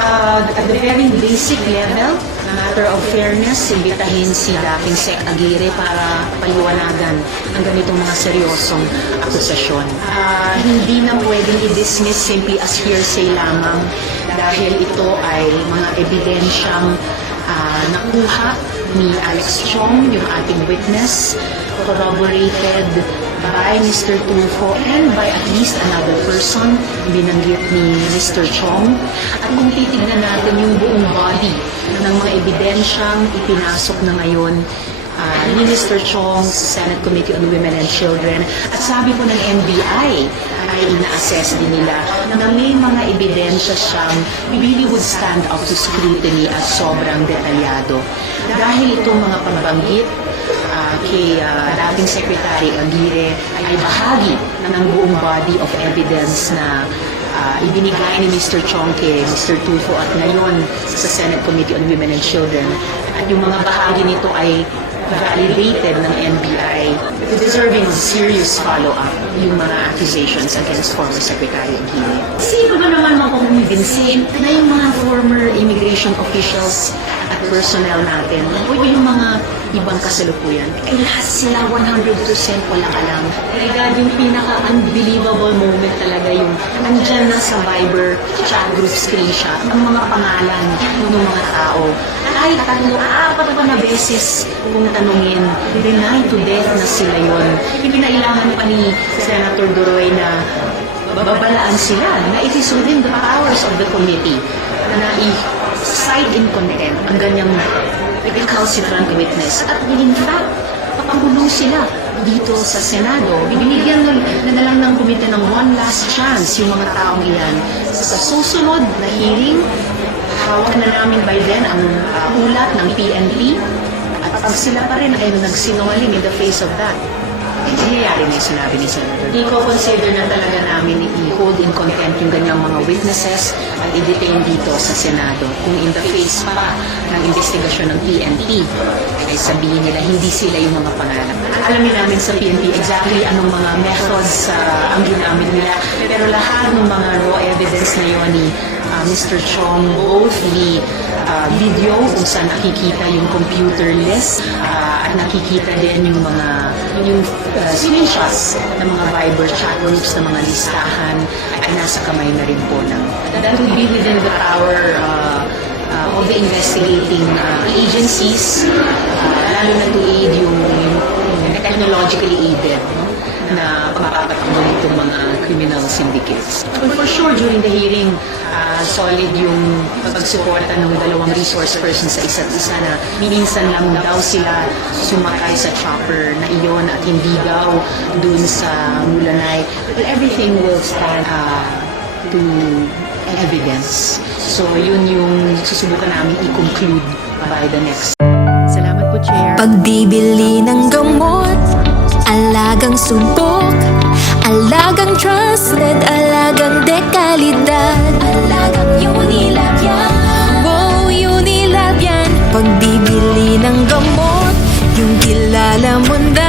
At the very basic level, matter of fairness, imbitahin si dating Sec Aguirre para paliwanagan ang ganitong mga seryosong akusasyon. Hindi na pwedeng i-dismiss simply as hearsay lamang dahil ito ay mga ebidensyang nakuha ni Alex Chong, yung ating witness, corroborated by Mr. Tulfo and by at least another person, binanggit ni Mr. Chong. At kung titignan natin yung buong body ng mga ebidensyang ipinasok na ngayon ni Mr. Chong sa Senate Committee on Women and Children, at sabi po ng NBI ay ina-assess din nila na may mga ebidensya siyang really would stand up to scrutiny at sobrang detalyado. Dahil itong mga pagbanggit kay dating Secretary Aguirre ay bahagi ng buong body of evidence na ibinigay ni Mr. Chong kay Mr. Tulfo at ngayon sa Senate Committee on Women and Children. At yung mga bahagi nito ay validated ng NBI, deserving of serious follow-up yung mga accusations against former Secretary Aguirre. Sino ba naman makukumbinsin na yung mga former immigration officials at personnel natin o yung mga ibang kasalukuyan, ay lahat sila 100% walang alam. My God, yung pinaka-unbelievable moment talaga yung andyan na sa Viber chat group screenshot ang mga pangalan ng mga tao. Ay, tatlo, apat pa na beses kung tanungin, denied to death na sila yon. Pinailangan pa ni Senator Duroy na babalaan sila na it is within the powers of the committee na i-cite in contempt ang ganyang recalcitrant witness. At in fact, papagulo sila dito sa Senado. Binigyan na lang ng komite ng one last chance yung mga taong iyan. Sa susunod na hearing, hawak na namin by then ang ulat ng PNP. At pag sila pa rin ay nagsinungaling in the face of that, nangyayari na yung sinabi ni Senator. Hindi ko consider na talaga namin i-hold in contempt yung ganyang mga witnesses at i-detain dito sa Senado. Kung in the face pa ng investigasyon ng PNP, ay sabihin nila hindi sila yung mga pangalan. Alamin namin sa PNP exactly anong mga methods ang ginamit nila. Pero lahat ng mga raw evidence na yun ni Mr. Chong, both the video kung saan nakikita yung computer list at nakikita din yung mga screenshots ng mga Viber chat groups ng mga listahan ay nasa kamay na rin po ng that would be within the power of the investigating agencies, lalo na to aid yung technologically aided na pagpapatakbo nitong mga criminal syndicates. But for sure, during the hearing, solid yung pagsuporta ng dalawang resource persons sa isa't isa na minsan lang daw sila sumakay sa chopper na iyon at hindi daw dun sa Mulanay. But everything will stand to evidence. So yun yung susubukan namin i-conclude by the next. Salamat po, Chair. Pagbibili ng gamot, alagang subok, alagang trusted, alagang dekalidad, alagang Unilab yan. Wow, Unilab yan. Pagbibili ng gamot, yung kilala mo na